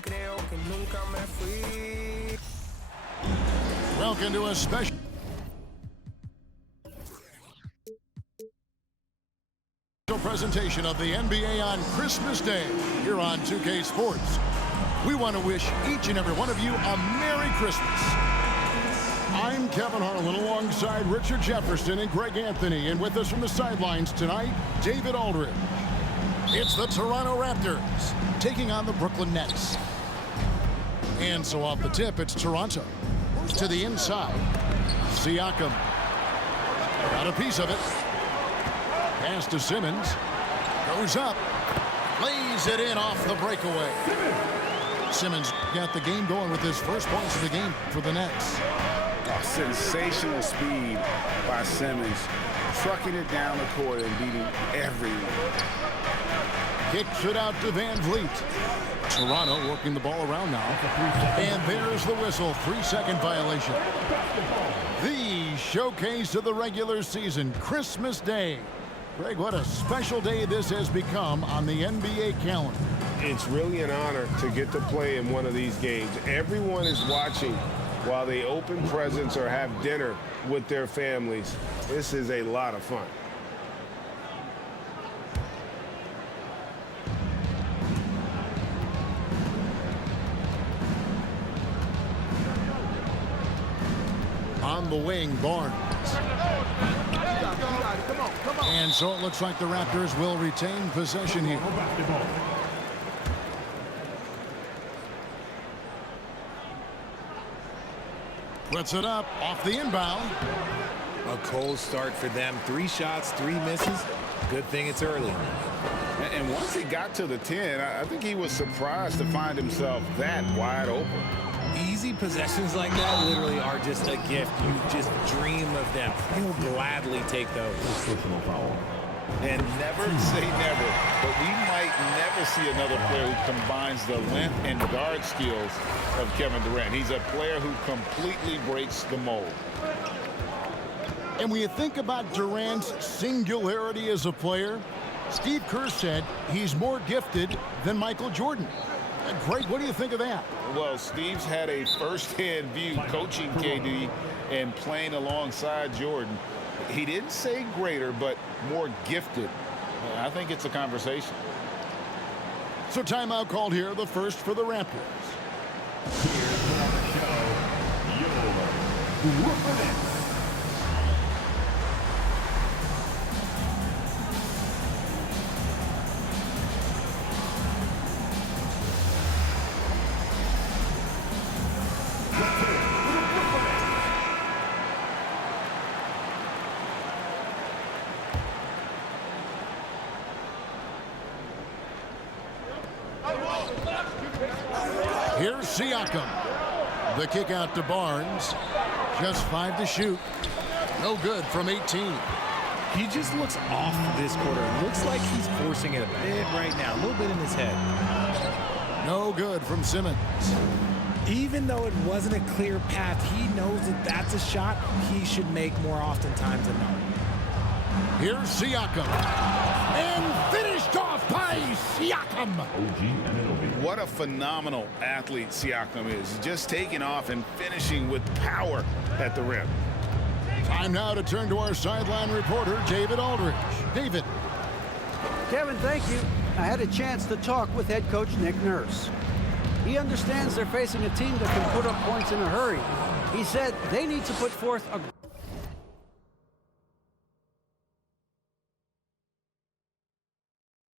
creo que nunca me fui. Welcome to a special presentation of the NBA on Christmas Day here on 2K Sports. We want to wish each and every one of you a Merry Christmas. I'm Kevin Harlan alongside Richard Jefferson and Greg Anthony, and with us from the sidelines tonight, David Aldridge. It's the Toronto Raptors taking on the Brooklyn Nets. And so off the tip, it's Toronto. To the inside, Siakam. Got a piece of it. Pass to Simmons. Goes up. Lays it in off the breakaway. Simmons got the game going with his first points of the game for the Nets. Oh, sensational speed by Simmons. Trucking it down the court and beating everyone. Kicks it out to Van Vliet. Toronto working the ball around now. And there's the whistle. 3-second violation. The showcase of the regular season, Christmas Day. Greg, what a special day this has become on the NBA calendar. It's really an honor to get to play in one of these games. Everyone is watching while they open presents or have dinner with their families. This is a lot of fun. On the wing, Barnes. And so it looks like the Raptors will retain possession here. Puts it up off the inbound. A cold start for them. 3 shots, 3 misses. Good thing it's early. And once he got to the 10, I think he was surprised to find himself that wide open. Easy possessions like that literally are just a gift. You just dream of them. He'll gladly take those. And never say never, but we might never see another player who combines the length and guard skills of Kevin Durant. He's a player who completely breaks the mold. And when you think about Durant's singularity as a player, Steve Kerr said he's more gifted than Michael Jordan. Greg, what do you think of that? Well, Steve's had a first-hand view coaching KD and playing alongside Jordan. He didn't say greater, but more gifted. I think it's a conversation. So timeout called here, the first for the Raptors. Here's on the show, your Brooklyn Nets. Here's Siakam. The kick out to Barnes. Just 5 to shoot. No good from 18. He just looks off this quarter. It looks like he's forcing it a bit right now. A little bit in his head. No good from Simmons. Even though it wasn't a clear path, he knows that that's a shot he should make more oftentimes than not. Here's Siakam. And finished off by Siakam. What a phenomenal athlete Siakam is. Just taking off and finishing with power at the rim. Time now to turn to our sideline reporter, David Aldridge. David. Kevin, thank you. I had a chance to talk with head coach Nick Nurse. He understands they're facing a team that can put up points in a hurry. He said they need to put forth a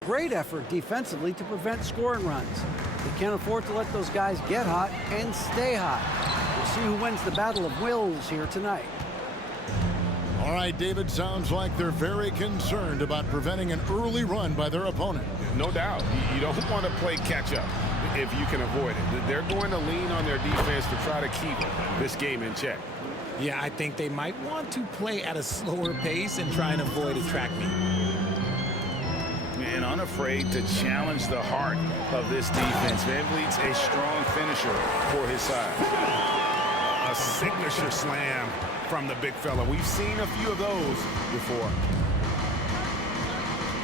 great effort defensively to prevent scoring runs. They can't afford to let those guys get hot and stay hot. We'll see who wins the battle of wills here tonight. All right, David, sounds like they're very concerned about preventing an early run by their opponent. No doubt. You don't want to play catch-up if you can avoid it. They're going to lean on their defense to try to keep this game in check. Yeah, I think they might want to play at a slower pace and try and avoid a track meet. And unafraid to challenge the heart of this defense. Van Vliet's a strong finisher for his side. A signature slam from the big fella. We've seen a few of those before.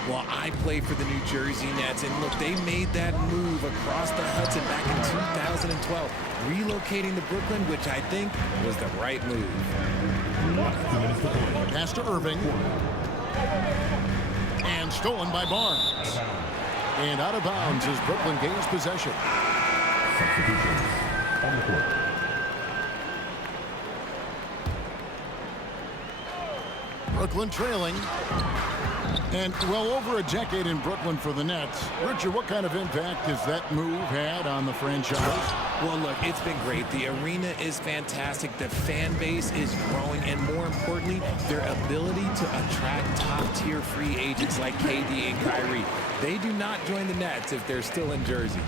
Well, I play for the New Jersey Nets, and look, they made that move across the Hudson back in 2012, relocating to Brooklyn, which I think was the right move. Pass to Irving. And stolen by Barnes. And out of bounds as Brooklyn gains possession. Substitutions on the court. Brooklyn trailing. And well over a decade in Brooklyn for the Nets. Richard, what kind of impact has that move had on the franchise? Well, look, it's been great. The arena is fantastic. The fan base is growing. And more importantly, their ability to attract top-tier free agents like KD and Kyrie. They do not join the Nets if they're still in Jersey.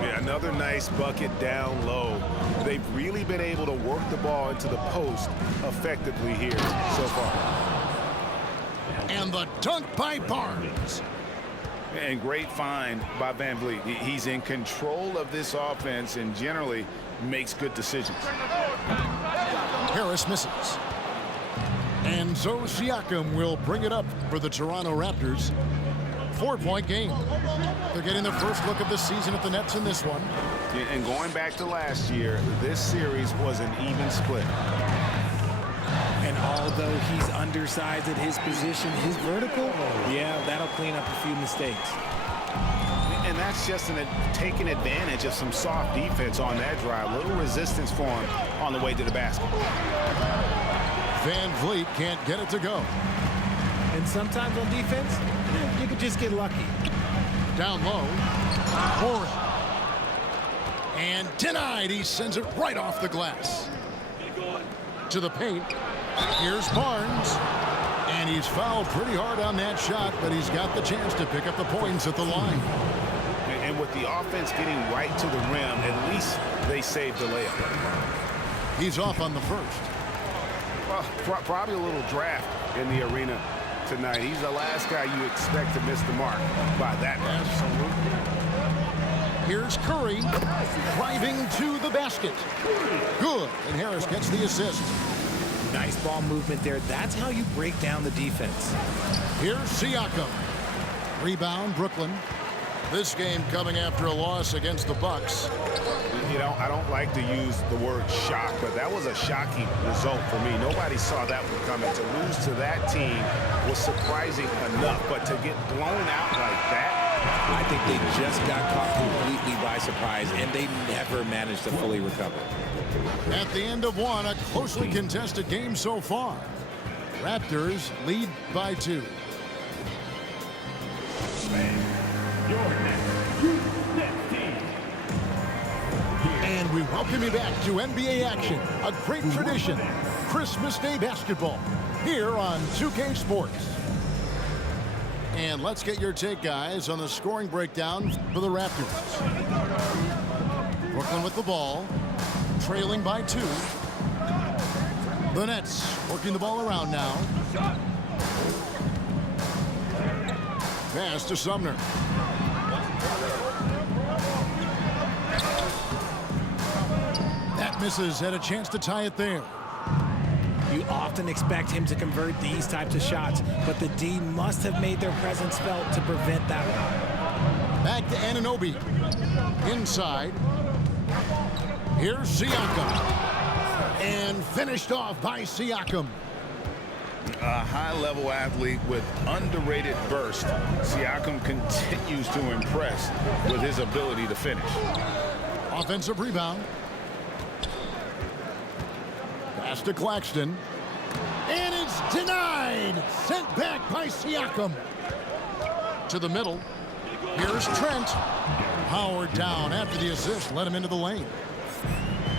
Yeah, another nice bucket down low. They've really been able to work the ball into the post effectively here so far. And the dunk by Barnes. And great find by Van Vliet. He's in control of this offense and generally makes good decisions. Harris misses. And so Siakam will bring it up for the Toronto Raptors. 4-point game. They're getting their first look of the season at the Nets in this one. And going back to last year, this series was an even split. And although he's undersized at his position, his vertical, yeah, that'll clean up a few mistakes. And that's just taking advantage of some soft defense on that drive. Little resistance for him on the way to the basket. Van Vliet can't get it to go. And sometimes on defense, you could just get lucky. Down low. Horry. And denied. He sends it right off the glass. To the paint. Here's Barnes. And he's fouled pretty hard on that shot, but he's got the chance to pick up the points at the line. And with the offense getting right to the rim, at least they saved the layup. He's off on the first. Well, probably a little draft in the arena tonight. He's the last guy you expect to miss the mark by that much. Absolutely. Here's Curry driving to the basket. Good. And Harris gets the assist. Nice ball movement there. That's how you break down the defense. Here's Siakam. Rebound, Brooklyn. This game coming after a loss against the Bucks. You know, I don't like to use the word shock, but that was a shocking result for me. Nobody saw that one coming. To lose to that team was surprising enough, but to get blown out like that, I think they just got caught completely by surprise, and they never managed to fully recover. At the end of one, a closely contested game so far. Raptors lead by 2. And we welcome you back to NBA action, a great tradition, Christmas Day basketball, here on 2K Sports. And let's get your take, guys, on the scoring breakdown for the Raptors. Brooklyn with the ball, trailing by 2. The Nets working the ball around now. Pass to Sumner. That misses. Had a chance to tie it there. You often expect him to convert these types of shots, but the D must have made their presence felt to prevent that one. Back to Anunoby. Inside. Here's Siakam. And finished off by Siakam. A high-level athlete with underrated burst. Siakam continues to impress with his ability to finish. Offensive rebound. Pass to Claxton. And it's denied. Sent back by Siakam. To the middle. Here's Trent. Howard down after the assist. Let him into the lane.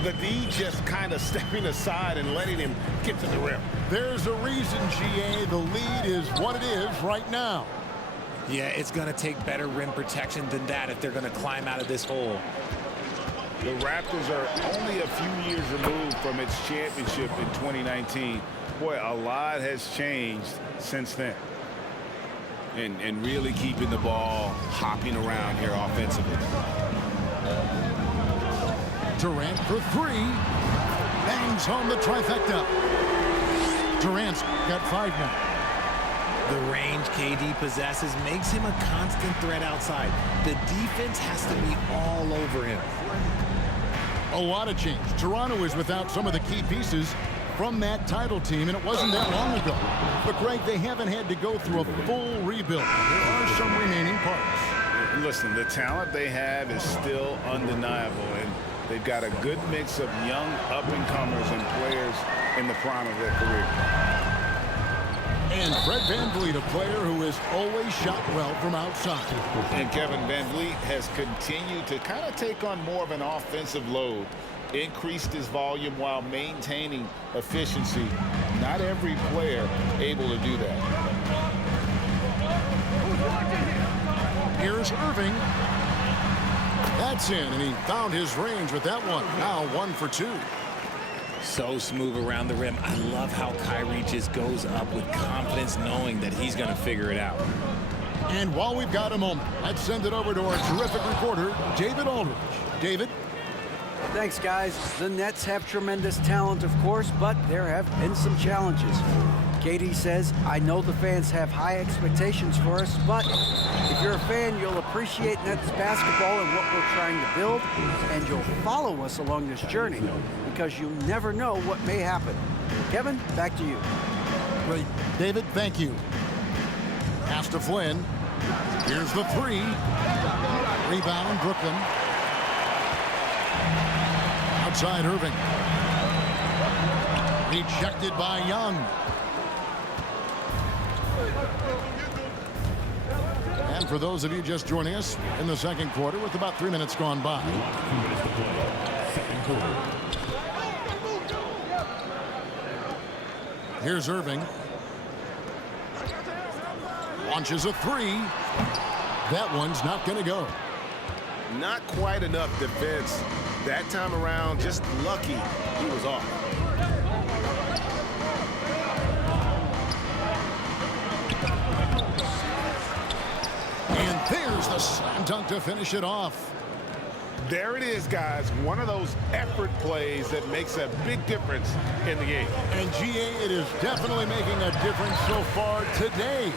the D just kind of stepping aside and letting him get to the rim. There's a reason, GA. The lead is what it is right now. Yeah, it's going to take better rim protection than that if they're going to climb out of this hole. The Raptors are only a few years removed from its championship in 2019. Boy, a lot has changed since then. And really keeping the ball hopping around here offensively. Durant for three. Bangs home the trifecta. Durant's got 5 now. The range KD possesses makes him a constant threat outside. The defense has to be all over him. A lot of change. Toronto is without some of the key pieces from that title team, and it wasn't that long ago. But, Greg, they haven't had to go through a full rebuild. There are some remaining parts. Listen, the talent they have is still undeniable, and they've got a good mix of young up-and-comers and players in the prime of their career. And Fred VanVleet, a player who has always shot well from outside. And Kevin VanVleet has continued to kind of take on more of an offensive load, increased his volume while maintaining efficiency. Not every player able to do that. Here's Irving. That's in, and he found his range with that one. Now 1 for 2. So smooth around the rim. I love how Kyrie just goes up with confidence, knowing that he's going to figure it out. And while we've got a moment, let's send it over to our terrific reporter, David Aldridge. David? Thanks, guys. The Nets have tremendous talent, of course, but there have been some challenges. KD says, I know the fans have high expectations for us, but if you're a fan, you'll appreciate Nets basketball and what we're trying to build, and you'll follow us along this journey because you never know what may happen. Kevin, back to you. Great. David, thank you. Pass to Flynn. Here's the 3. Rebound, Brooklyn. Outside Irving. Rejected by Young. And for those of you just joining us in the second quarter with about 3 minutes gone by. 2 minutes to play. Second quarter. Here's Irving. Launches a 3. That one's not going to go. Not quite enough defense that time around. Just lucky he was off. And there's the slam dunk to finish it off. There it is, guys. One of those effort plays that makes a big difference in the game. And GA, it is definitely making a difference so far today.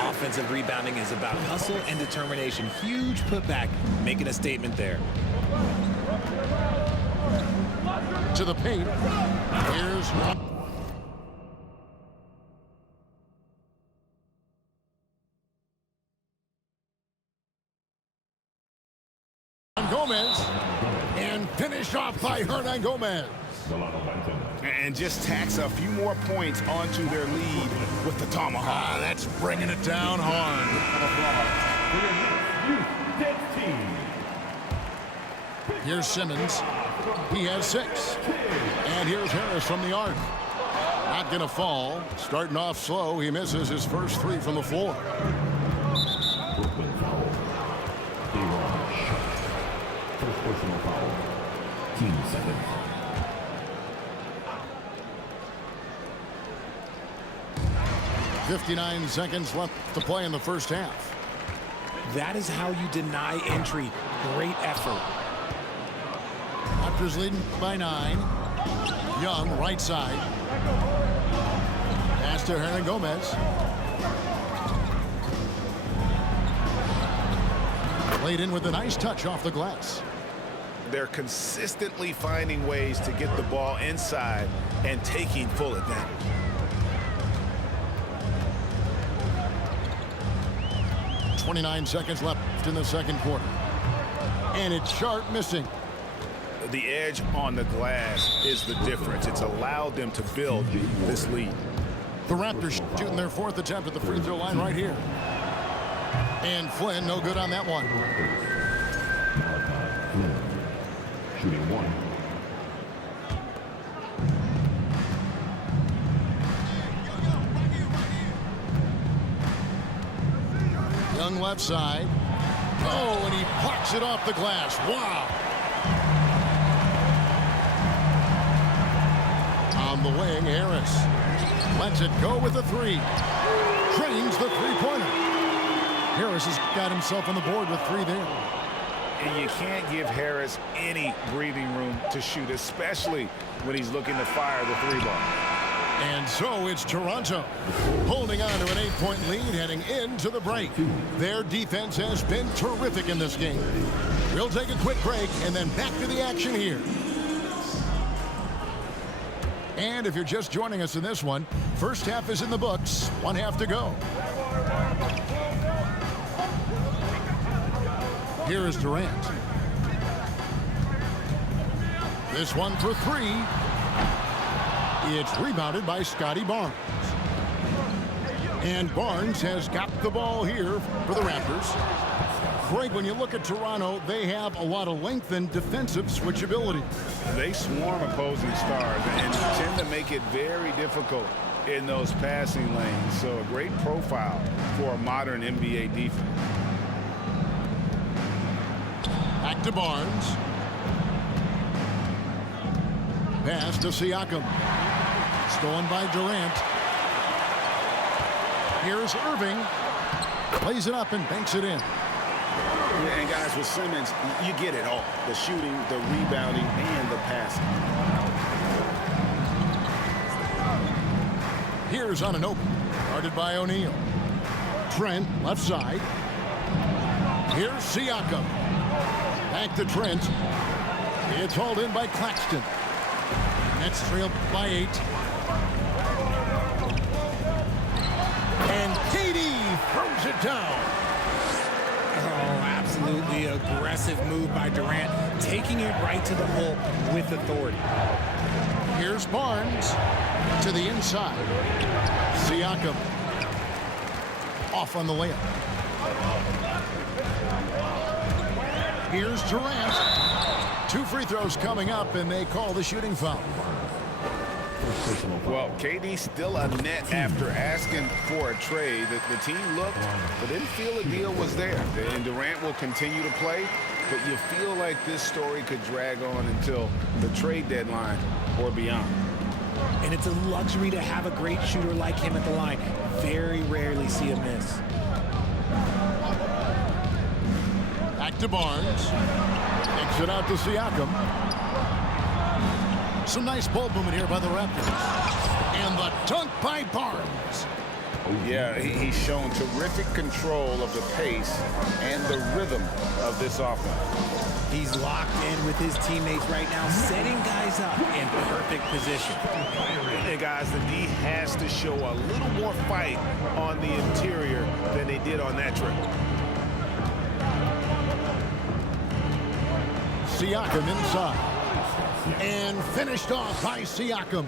Offensive rebounding is about hustle and determination. Huge putback, making a statement there. To the paint. Here's Gomez. And finished off by Hernangomez. And just tacks a few more points onto their lead with the tomahawk. That's bringing it down hard. Here's Simmons. He has 6. And here's Harris from the arc. Not going to fall. Starting off slow. He misses his first 3 from the floor. Brooklyn foul. Aaron shot. First personal foul. Team seconds. .59 seconds left to play in the first half. That is how you deny entry. Great effort. Raptors leading by 9. Young, right side. Pass to Hernangomez. Played in with a nice touch off the glass. They're consistently finding ways to get the ball inside and taking full advantage. .29 seconds left in the second quarter. And it's Sharp missing. The edge on the glass is the difference. It's allowed them to build this lead. The Raptors shooting their 4th attempt at the free throw line right here. And Flynn, no good on that one. Malachi Flynn. Shooting 1. Young left side. Oh, and he blocks it off the glass. Wow. On the wing, Harris lets it go with the 3. Trains the 3-pointer. Harris has got himself on the board with 3 there. And you can't give Harris any breathing room to shoot, especially when he's looking to fire the 3 ball. And so it's Toronto holding on to an 8-point lead heading into the break. Their defense has been terrific in this game. We'll take a quick break and then back to the action here. And if you're just joining us in this one, first half is in the books. One half to go. Here is Durant. This one for three. It's rebounded by Scotty Barnes. And Barnes has got the ball here for the Raptors. Greg, when you look at Toronto, they have a lot of length and defensive switchability. They swarm opposing stars and tend to make it very difficult in those passing lanes. So a great profile for a modern NBA defense. Back to Barnes. Pass to Siakam. Stolen by Durant. Here's Irving. Plays it up and banks it in. Yeah, and guys, with Simmons, you get it all. The shooting, the rebounding, and the passing. Here's Anunoby. Guarded by O'Neal. Trent, left side. Here's Siakam. Back to Trent. It's hauled in by Claxton. Nets trailed by 8. And KD throws it down. Oh, absolutely aggressive move by Durant, taking it right to the hole with authority. Here's Barnes to the inside. Siakam off on the layup. Here's Durant. 2 free throws coming up, and they call the shooting foul. Well, KD still a net after asking for a trade. The team looked, but didn't feel a deal was there. And Durant will continue to play, but you feel like this story could drag on until the trade deadline or beyond. And it's a luxury to have a great shooter like him at the line. Very rarely see a miss. Back to Barnes. Takes it out to Siakam. Some nice ball movement here by the Raptors. And the dunk by Barnes. Yeah, he's shown terrific control of the pace and the rhythm of this offense. He's locked in with his teammates right now, setting guys up in perfect position. Hey guys, the D has to show a little more fight on the interior than they did on that trip. Siakam inside. And finished off by Siakam.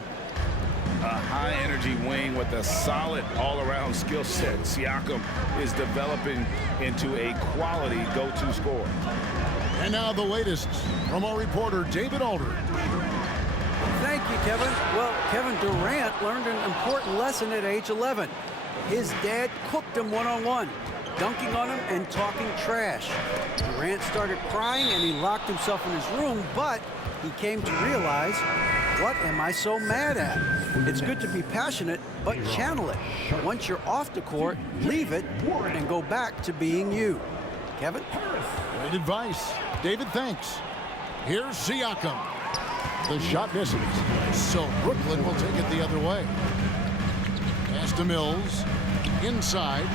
A high-energy wing with a solid all-around skill set. Siakam is developing into a quality go-to scorer. And now the latest from our reporter, David Aldridge. Thank you, Kevin. Well, Kevin Durant learned an important lesson at age 11. His dad cooked him one-on-one, dunking on him and talking trash. Durant started crying and he locked himself in his room, but he came to realize, what am I so mad at? It's good to be passionate, but channel it. Once you're off the court, leave it and go back to being you. Kevin? Great advice. David, thanks. Here's Siakam. The shot misses. So Brooklyn will take it the other way. Pass to Mills. Inside.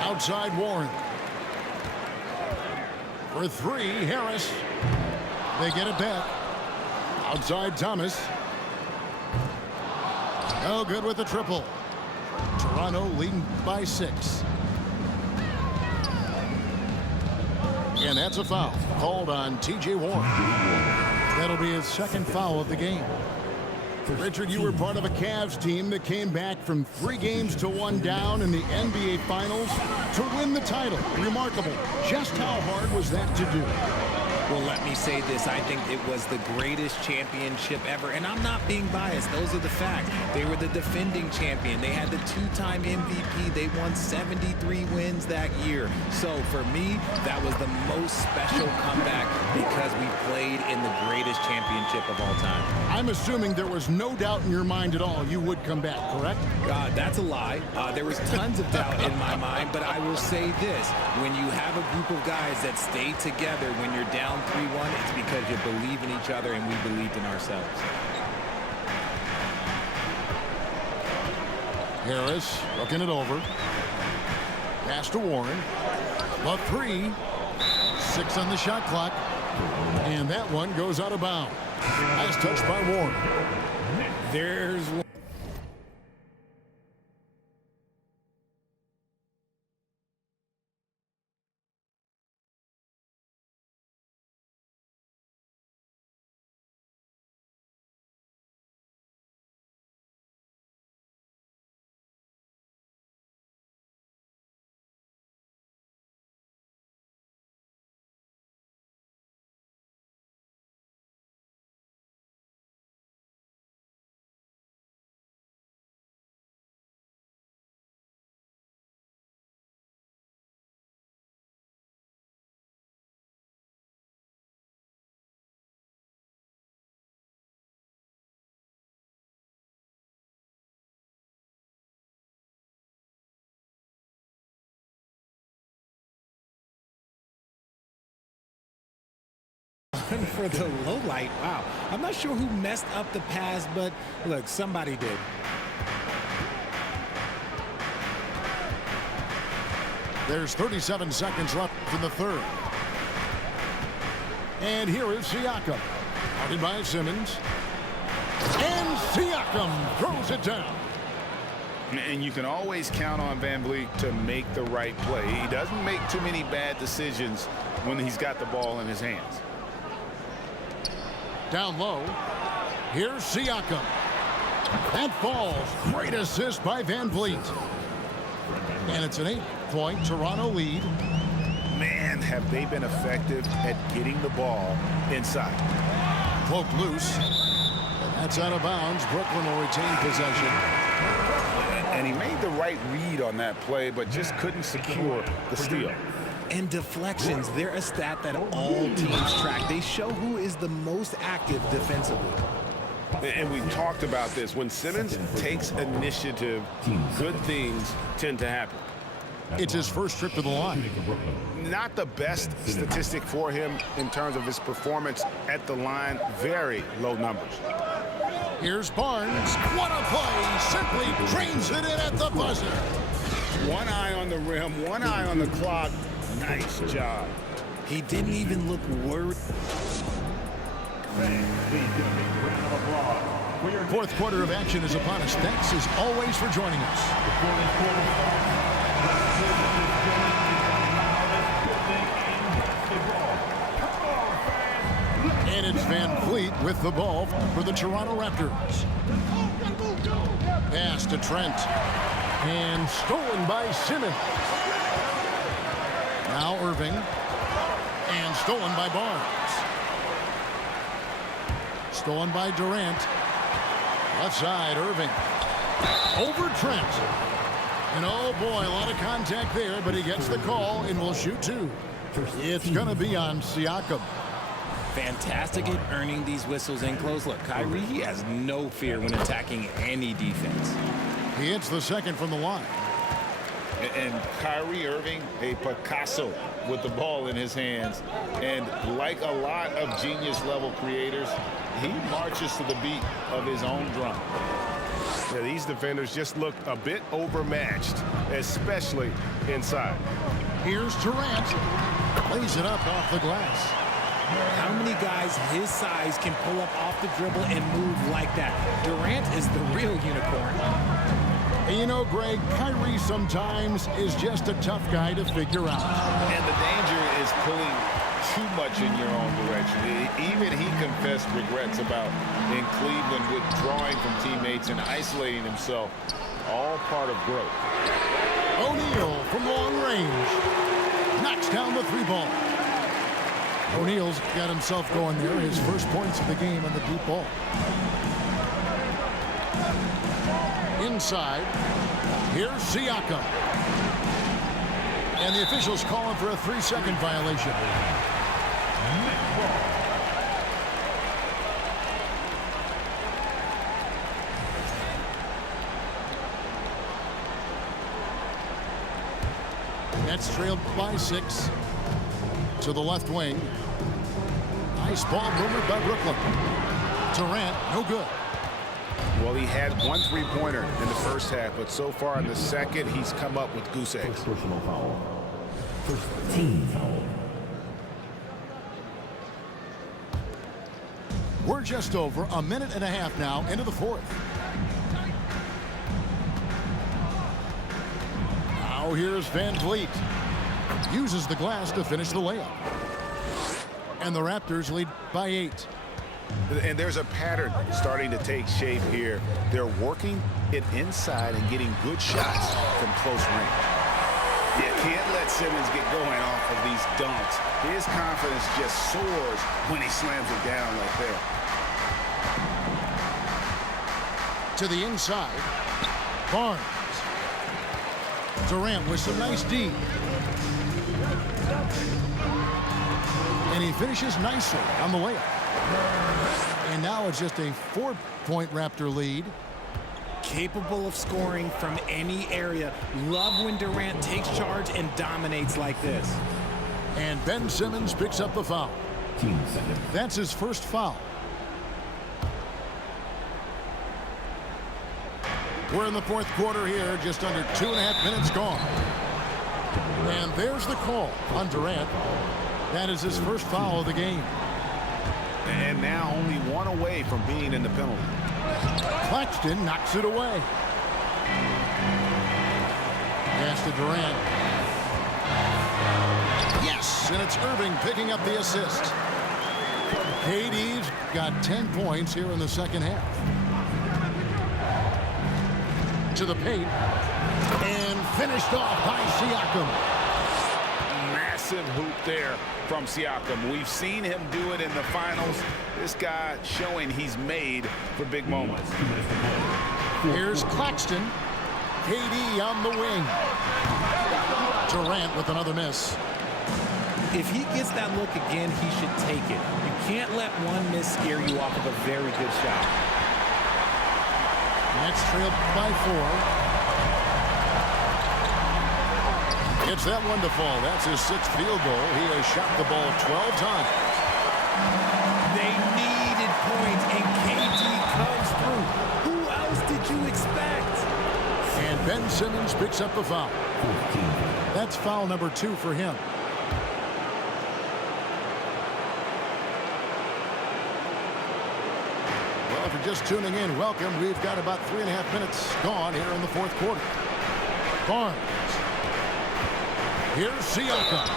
Outside Warren. For 3, Harris. They get it back. Outside Thomas. No good with the triple. Toronto leading by 6. And that's a foul called on T.J. Warren. That'll be his second foul of the game. Richard, you were part of a Cavs team that came back from 3 games to 1 down in the NBA Finals to win the title. Remarkable. Just how hard was that to do? Well, let me say this. I think it was the greatest championship ever. And I'm not being biased. Those are the facts. They were the defending champion. They had the 2-time MVP. They won 73 wins. wins that year. So for me, that was the most special comeback because we played in the greatest championship of all time. I'm assuming there was no doubt in your mind at all you would come back, correct? That's a lie. There was tons of doubt in my mind, but I will say this. When you have a group of guys that stay together when you're down 3-1, it's because you believe in each other and we believed in ourselves. Harris looking it over. Pass to Warren. The 3. 6 on the shot clock. And that one goes out of bounds. Nice touch by Warren. There's one. For the low light. Wow. I'm not sure who messed up the pass, but look, somebody did. There's 37 seconds left in the third. And here is Siakam. Guarded by Simmons. And Siakam throws it down. And you can always count on VanVleet to make the right play. He doesn't make too many bad decisions when he's got the ball in his hands. Down low. Here's Siakam. That falls. Great assist by VanVleet. And it's an 8-point Toronto lead. Man, have they been effective at getting the ball inside. Poke loose. And that's out of bounds. Brooklyn will retain possession. And he made the right read on that play, but just couldn't secure the steal. And deflections, they're a stat that all teams track. They show who is the most active defensively. And we talked about this. When Simmons takes initiative, good things tend to happen. It's his first trip to the line. Not the best statistic for him in terms of his performance at the line. Very low numbers. Here's Barnes. What a play. Simply drains it in at the buzzer. One eye on the rim, one eye on the clock. Nice job. He didn't even look worried. Fourth quarter of action is upon us. Thanks as always for joining us. And it's VanVleet with the ball for the Toronto Raptors. Pass to Trent. And stolen by Simmons. Now Irving. And stolen by Barnes. Stolen by Durant. Left side, Irving. Over Trent. And oh boy, a lot of contact there, but he gets the call and will shoot two. It's going to be on Siakam. Fantastic at earning these whistles in close. Look, Kyrie, he has no fear when attacking any defense. He hits the second from the line. And Kyrie Irving, a Picasso with the ball in his hands. And like a lot of genius-level creators, he marches to the beat of his own drum. Yeah, these defenders just looked a bit overmatched, especially inside. Here's Durant. Plays it up off the glass. How many guys his size can pull up off the dribble and move like that? Durant is the real unicorn. And you know, Greg, Kyrie sometimes is just a tough guy to figure out. And the danger is pulling too much in your own direction. Even he confessed regrets about in Cleveland withdrawing from teammates and isolating himself. All part of growth. O'Neal from long range knocks down the three ball. O'Neal's got himself going there. His first points of the game on the deep ball. Inside, here's Siakam. And the officials calling for a 3-second violation. Nets trailed by 6 to the left wing. Nice ball movement by Brooklyn. Durant, no good. Well, he had 1 3-pointer in the first half, but so far in the second, he's come up with goose eggs. First personal foul. First team foul. We're just over a minute and a half now into the fourth. Now here's Van Vliet. Uses the glass to finish the layup. And the Raptors lead by 8. And there's a pattern starting to take shape here. They're working it inside and getting good shots from close range. You can't let Simmons get going off of these dunks. His confidence just soars when he slams it down like that. To the inside. Barnes. Durant with some nice D. And he finishes nicely on the layup. And now it's just a 4-point Raptor lead. Capable of scoring from any area. Love when Durant takes charge and dominates like this. And Ben Simmons picks up the foul. Team second. That's his first foul. We're in the fourth quarter here, just under 2.5 minutes gone. And there's the call on Durant. That is his first foul of the game. And now only 1 away from being in the penalty. Claxton knocks it away. Pass to Durant. Yes, and it's Irving picking up the assist. KD's got 10 points here in the second half. To the paint. And finished off by Siakam. Massive hoop there from Siakam. We've seen him do it in the finals. This guy showing he's made for big moments. Here's Claxton. KD on the wing. Durant with another miss. If he gets that look again, he should take it. You can't let one miss scare you off of a very good shot. Nets trailed by 4. Gets that one to fall. That's his 6th field goal. He has shot the ball 12 times. They needed points, and KD comes through. Who else did you expect? And Ben Simmons picks up the foul. 15. That's foul number 2 for him. Well, if you're just tuning in, welcome. We've got about 3.5 minutes gone here in the fourth quarter. Barnes. Here's Siakam.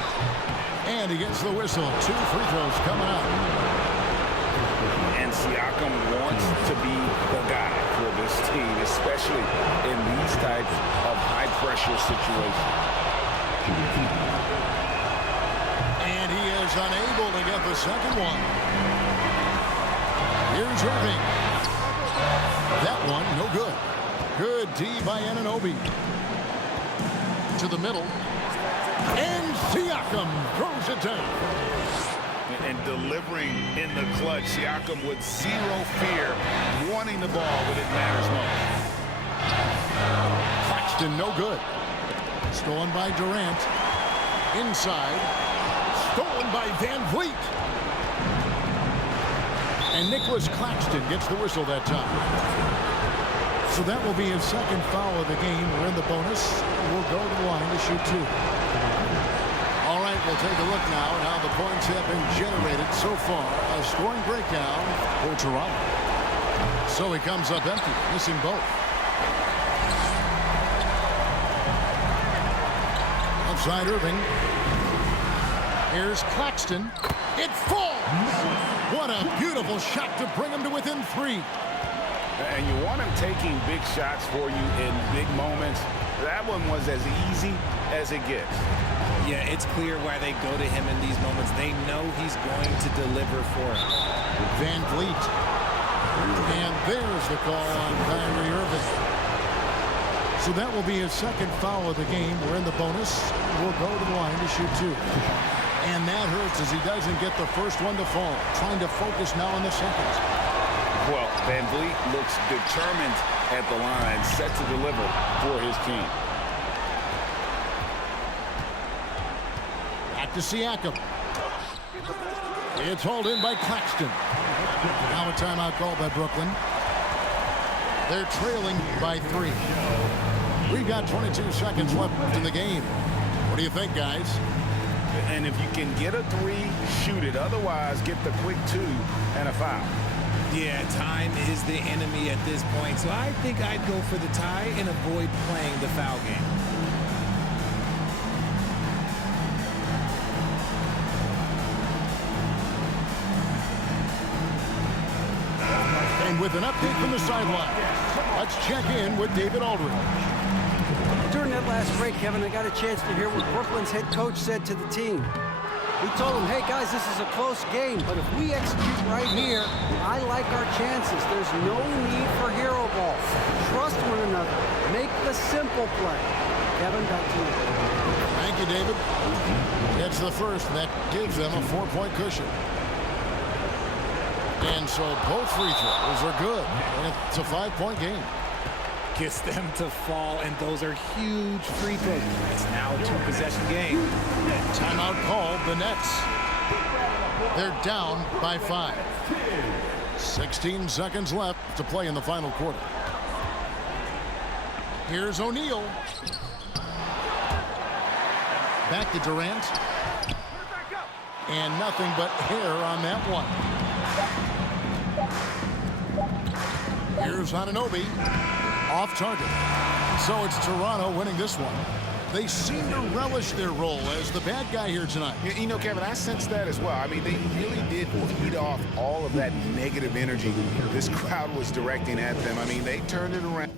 And he gets the whistle. 2 free throws coming up. And Siakam wants to be the guy for this team, especially in these types of high-pressure situations. And he is unable to get the second one. Here's Irving. That one, no good. Good D by Anunoby. To the middle. And Siakam throws it down. And delivering in the clutch, Siakam with zero fear, wanting the ball when it matters most. Claxton, no good. Stolen by Durant. Inside. Stolen by Van Vliet. And Nicholas Claxton gets the whistle that time. So that will be his second foul of the game. We're in the bonus. We'll go to the line to shoot 2. All right, we'll take a look now at how the points have been generated so far. A scoring breakdown for Toronto. So he comes up empty, missing both. Outside Irving. Here's Claxton. It falls! What a beautiful shot to bring him to within 3. And you want him taking big shots for you in big moments. That one was as easy as it gets. Yeah, it's clear why they go to him in these moments. They know he's going to deliver for him. Van Vliet. And there's the call on Kyrie Irving. So that will be his second foul of the game. We're in the bonus. We'll go to the line to shoot 2. And that hurts as he doesn't get the first one to fall. Trying to focus now on the second. Well, Van Vliet looks determined at the line, set to deliver for his team. Back to Siakam. It's hauled in by Claxton. Now a timeout called by Brooklyn. They're trailing by 3. We've got 22 seconds left in the game. What do you think, guys? And if you can get a 3, shoot it. Otherwise, get the quick 2 and a foul. Yeah, time is the enemy at this point, so I think I'd go for the tie and avoid playing the foul game. And with an update from the sideline, let's check in with David Aldridge. During that last break, Kevin, I got a chance to hear what Brooklyn's head coach said to the team. He told them, hey, guys, this is a close game, but if we execute right here, I like our chances. There's no need for hero ball. Trust one another. Make the simple play. Kevin, back to you. Thank you, David. It's the first, and that gives them a 4-point cushion. And so both free throws are good. And it's a 5-point game. Gets them to fall, and those are huge free throws. It's now a 2-possession game. Timeout called the Nets. They're down by 5. 16 seconds left to play in the final quarter. Here's O'Neal. Back to Durant. And nothing but hair on that one. Here's Anunoby. Off target. So it's Toronto winning this one. They seem to relish their role as the bad guy here tonight. You know, Kevin, I sense that as well. I mean, they really did feed off all of that negative energy this crowd was directing at them. I mean, they turned it around.